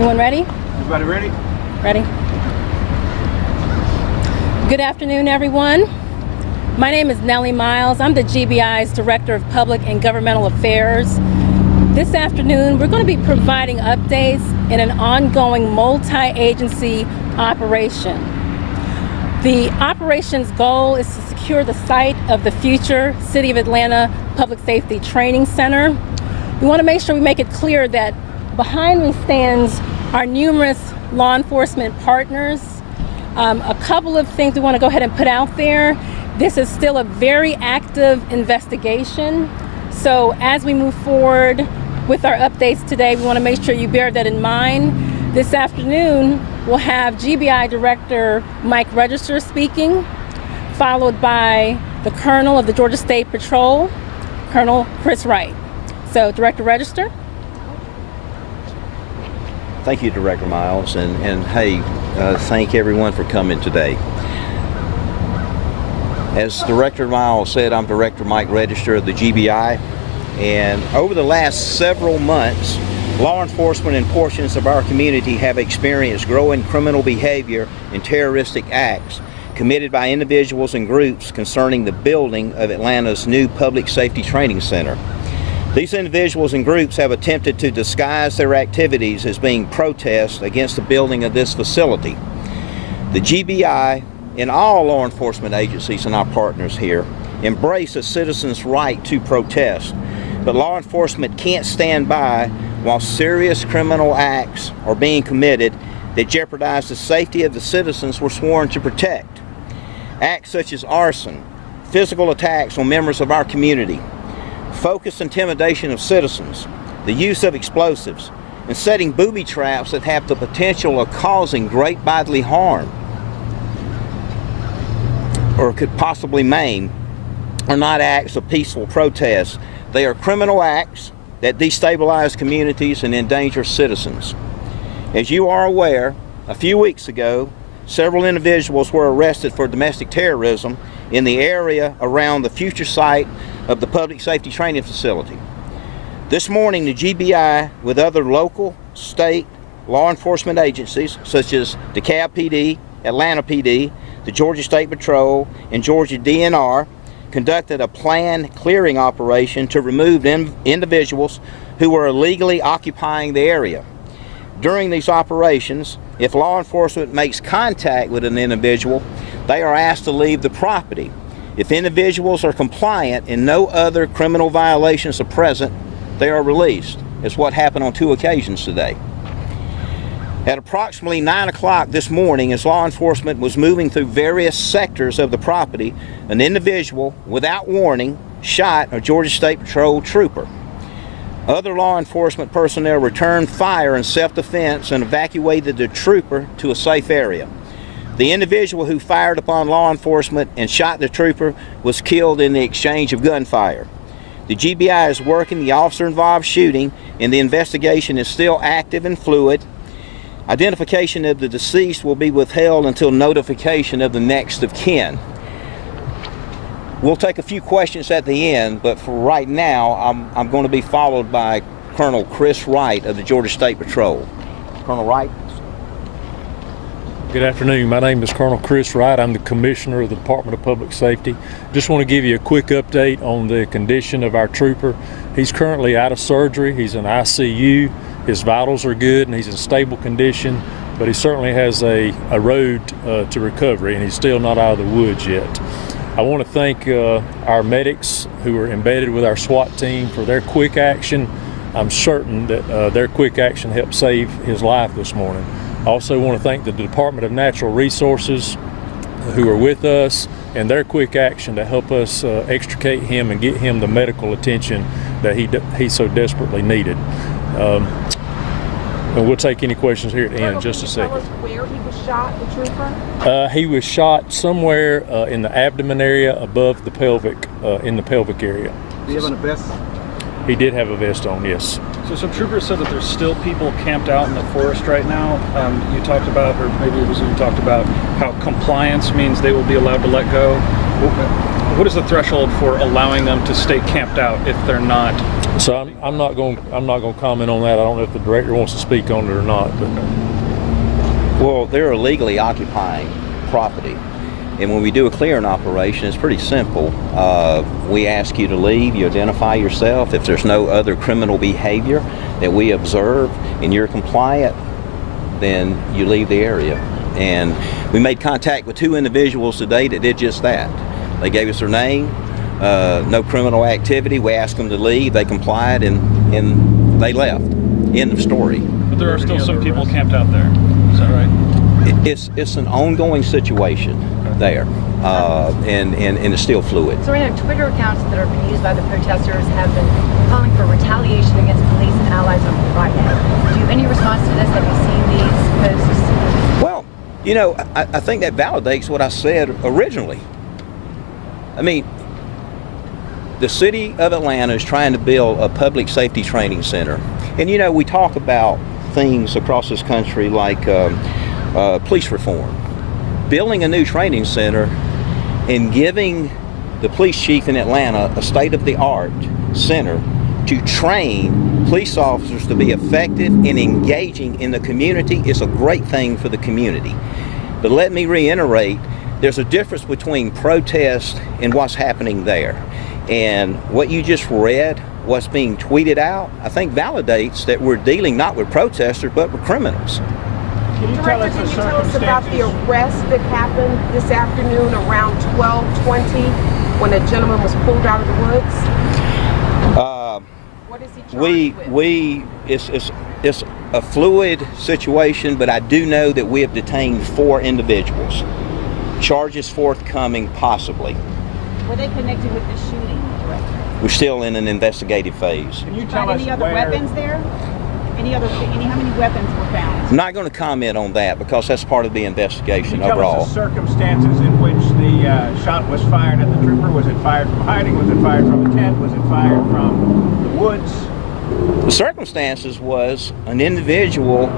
Everyone ready? Everybody ready? Ready. Good afternoon, everyone. My name is Nellie Miles. I'm the GBI's Director of Public and Governmental Affairs. This afternoon, we're going to be providing updates in an ongoing multi-agency operation. The operation's goal is to secure the site of the future City of Atlanta Public Safety Training Center. We want to make sure we make it clear that behind me stands our numerous law enforcement partners. A couple of things we want to go ahead and put out there. This is still a very active investigation. So as we move forward with our updates today, we want to make sure you bear that in mind. This afternoon, we'll have GBI Director Mike Register speaking, followed by the Colonel of the Georgia State Patrol, Colonel Chris Wright. So, Director Register. Thank you, Director Miles, and hey, thank everyone for coming today. As Director Miles said, I'm Director Mike Register of the GBI, and over the last several months, law enforcement in portions of our community have experienced growing criminal behavior and terroristic acts committed by individuals and groups concerning the building of Atlanta's new Public Safety Training Center. These individuals and groups have attempted to disguise their activities as being protests against the building of this facility. The GBI and all law enforcement agencies and our partners here embrace a citizen's right to protest, but law enforcement can't stand by while serious criminal acts are being committed that jeopardize the safety of the citizens we're sworn to protect. Acts such as arson, physical attacks on members of our community, focused intimidation of citizens, the use of explosives, and setting booby traps that have the potential of causing great bodily harm or could possibly maim are not acts of peaceful protest. They are criminal acts that destabilize communities and endanger citizens. As you are aware, a few weeks ago, several individuals were arrested for domestic terrorism in the area around the future site of the public safety training facility. This morning, the GBI, with other local, state, law enforcement agencies such as DeKalb PD, Atlanta PD, the Georgia State Patrol, and Georgia DNR, conducted a planned clearing operation to remove individuals who were illegally occupying the area. During these operations, if law enforcement makes contact with an individual, they are asked to leave the property. If individuals are compliant and no other criminal violations are present, they are released. It's what happened on 2 occasions today. At approximately 9 o'clock this morning, as law enforcement was moving through various sectors of the property, an individual, without warning, shot a Georgia State Patrol trooper. Other law enforcement personnel returned fire in self-defense and evacuated the trooper to a safe area. The individual who fired upon law enforcement and shot the trooper was killed in the exchange of gunfire. The GBI is working the officer-involved shooting, and the investigation is still active and fluid. Identification of the deceased will be withheld until notification of the next of kin. We'll take a few questions at the end, but for right now, I'm going to be followed by Colonel Chris Wright of the Georgia State Patrol. Colonel Wright. Good afternoon. My name is Colonel Chris Wright. I'm the Commissioner of the Department of Public Safety. Just want to give you a quick update on the condition of our trooper. He's currently out of surgery. He's in ICU. His vitals are good and he's in stable condition, but he certainly has a road to recovery, and he's still not out of the woods yet. I want to thank our medics who are embedded with our SWAT team for their quick action. I'm certain that their quick action helped save his life this morning. I also want to thank the Department of Natural Resources who are with us and their quick action to help us extricate him and get him the medical attention that he so desperately needed. And we'll take any questions here at the end in just a second. Tell us where he was shot, the trooper? He was shot somewhere in the abdomen area above the pelvic, in the pelvic area. Do you have a vest? He did have a vest on, yes. So some troopers said that there's still people camped out in the forest right now. You talked about, or maybe it was you talked about, how compliance means they will be allowed to let go. What is the threshold for allowing them to stay camped out if they're not So I'm not going to comment on that. I don't know if the director wants to speak on it or not. But Well, they're illegally occupying property. And when we do a clearing operation, it's pretty simple. We ask you to leave, you identify yourself. If there's no other criminal behavior that we observe and you're compliant, then you leave the area. And we made contact with 2 individuals today that did just that. They gave us their name, no criminal activity. We asked them to leave, they complied, and they left. End of story. But there are still some people camped out there. Is that right? It's an ongoing situation there, and it's still fluid. So right now, Twitter accounts that are being used by the protesters have been calling for retaliation against police and allies on Friday. Do you have any response to this? Have you seen these posts? Well, you know, I think that validates what I said originally. I mean, the city of Atlanta is trying to build a public safety training center. And, you know, we talk about things across this country like police reform. Building a new training center and giving the police chief in Atlanta a state-of-the-art center to train police officers to be effective and engaging in the community is a great thing for the community. But let me reiterate, there's a difference between protest and what's happening there. And what you just read, what's being tweeted out, I think validates that we're dealing not with protesters, but with criminals. Can you tell us about the arrest that happened this afternoon around 12:20 when a gentleman was pulled out of the woods? What is he charged with? It's a fluid situation, but I do know that we have detained 4 individuals. Charges forthcoming, possibly. Were they connected with the shooting, Director? We're still in an investigative phase. Can you tell us any other weapons there? How many weapons were found? I'm not going to comment on that because that's part of the investigation Can you tell overall. us the circumstances in which the shot was fired at the trooper? Was it fired from hiding? Was it fired from a tent? Was it fired from the woods? The circumstances was an individual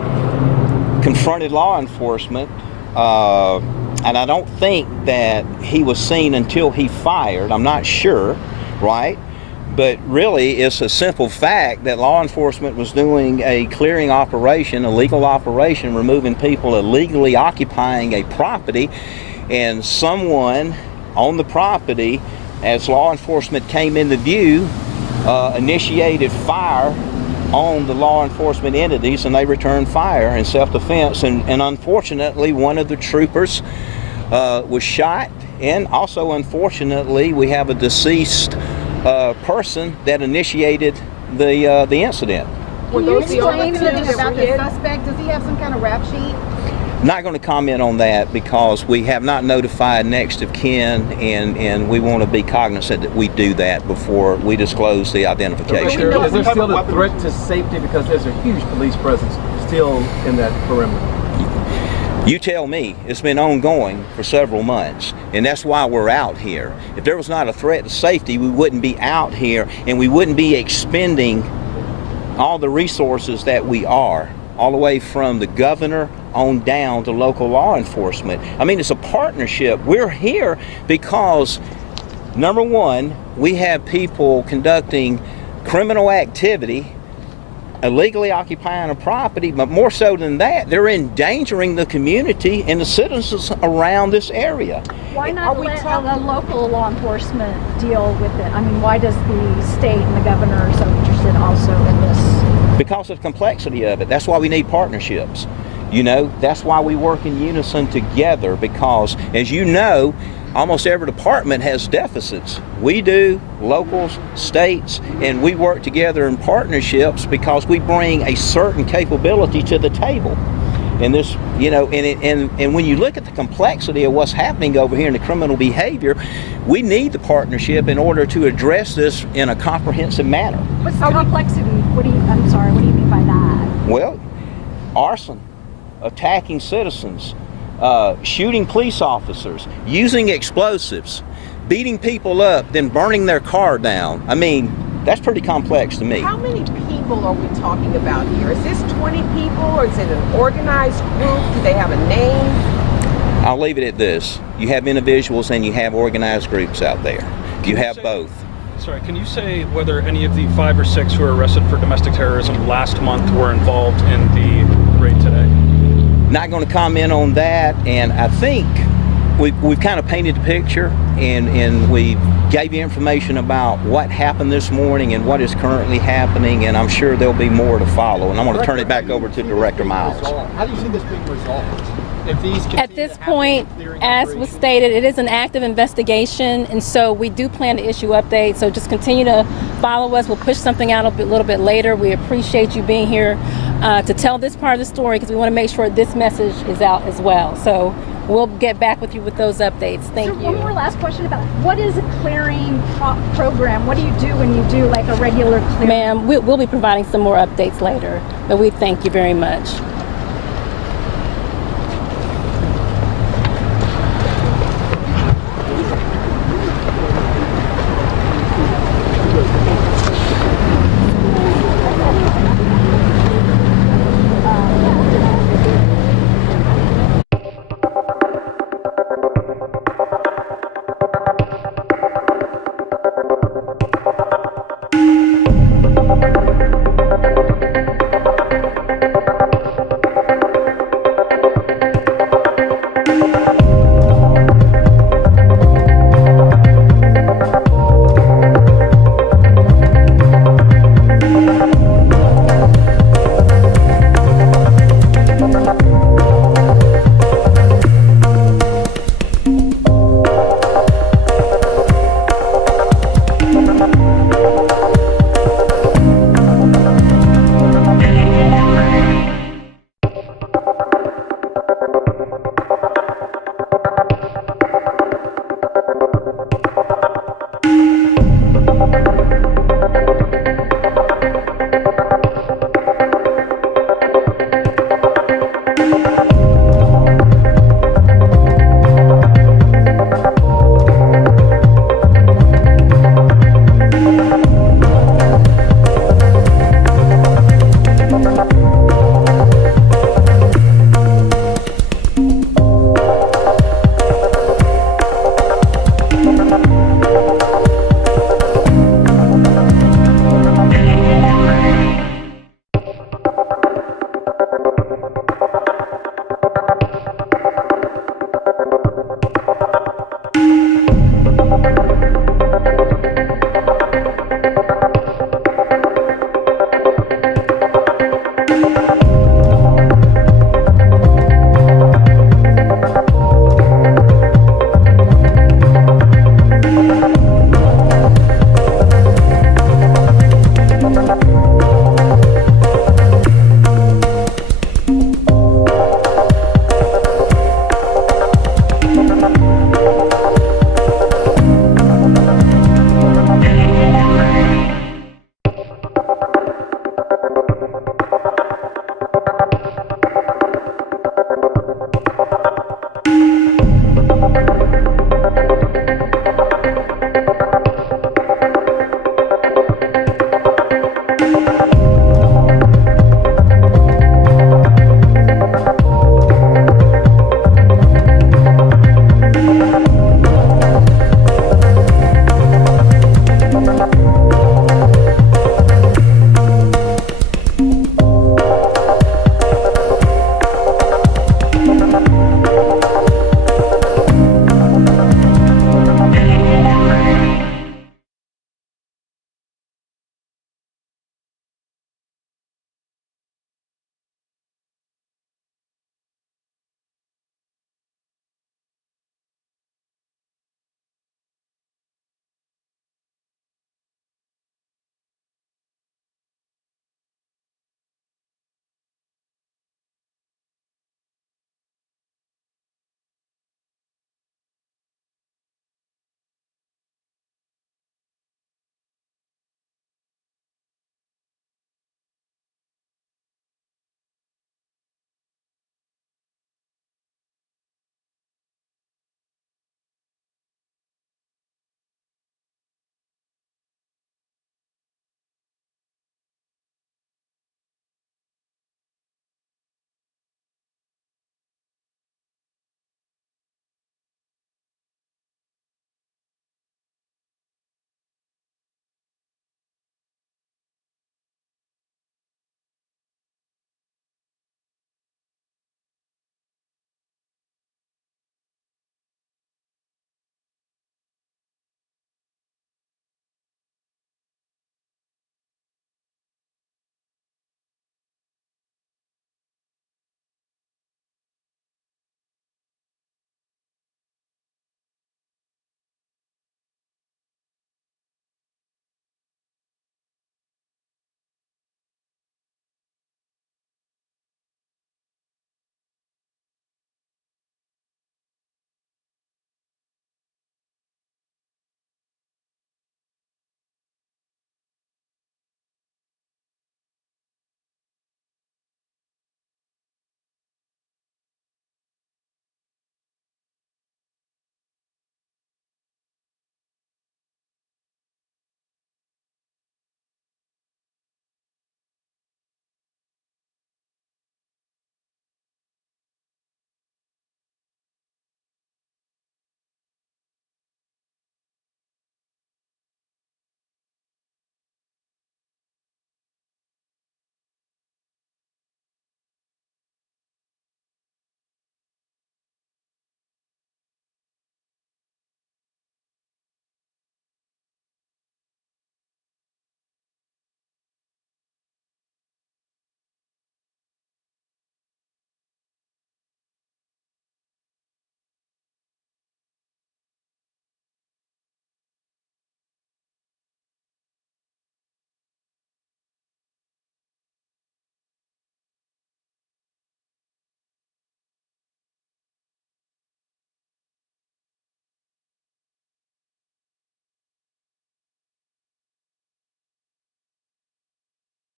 confronted law enforcement, and I don't think that he was seen until he fired. I'm not sure, right? But really, it's a simple fact that law enforcement was doing a clearing operation, a legal operation, removing people illegally occupying a property, and someone on the property, as law enforcement came into view, initiated fire on the law enforcement entities, and they returned fire in self-defense. And unfortunately, one of the troopers was shot, and also unfortunately, we have a deceased person that initiated the incident. Were those the only two Anything that about were the hit? suspect? Does he have some kind of rap sheet? Not going to comment on that because we have not notified next of kin, and we want to be cognizant that we do that before we disclose the identification. Is there still a threat to safety because there's a huge police presence still in that perimeter? You tell me. It's been ongoing for several months, and that's why we're out here. If there was not a threat to safety, we wouldn't be out here, and we wouldn't be expending all the resources that we are, all the way from the governor on down to local law enforcement. I mean, it's a partnership. We're here because, number one, we have people conducting criminal activity, illegally occupying a property, but more so than that, they're endangering the community and the citizens around this area. Why not let a local law enforcement deal with it? I mean, why does the state and the governor so interested also in this? Because of the complexity of it. That's why we need partnerships. You know, that's why we work in unison together, because as you know, almost every department has deficits. We do, locals, states, and we work together in partnerships because we bring a certain capability to the table. And this, you know, and when you look at the complexity of what's happening over here in the criminal behavior, we need the partnership in order to address this in a comprehensive manner. What's the complexity? What do you mean by that? Well, arson, attacking citizens, shooting police officers, using explosives, beating people up, then burning their car down. I mean, that's pretty complex to me. How many people are we talking about here? Is this 20 people, or is it an organized group? Do they have a name? I'll leave it at this. You have individuals and you have organized groups out there. You have both. Sorry, can you say whether any of the 5 or 6 who were arrested for domestic terrorism last month were involved in the raid today? Not going to comment on that, and I think we've kind of painted the picture, and we gave you information about what happened this morning and what is currently happening, and I'm sure there'll be more to follow. And I want to turn it back over to Director Miles. How do you see this being resolved? If these At this point, as was stated, it is an active investigation, and so we do plan to issue updates. So just continue to follow us. We'll push something out a little bit later. We appreciate you being here to tell this part of the story, because we want to make sure this message is out as well. So we'll get back with you with those updates. Thank you. One more last question about what is a clearing program? What do you do when you do like a regular clearing? Ma'am, we'll be providing some more updates later, but we thank you very much.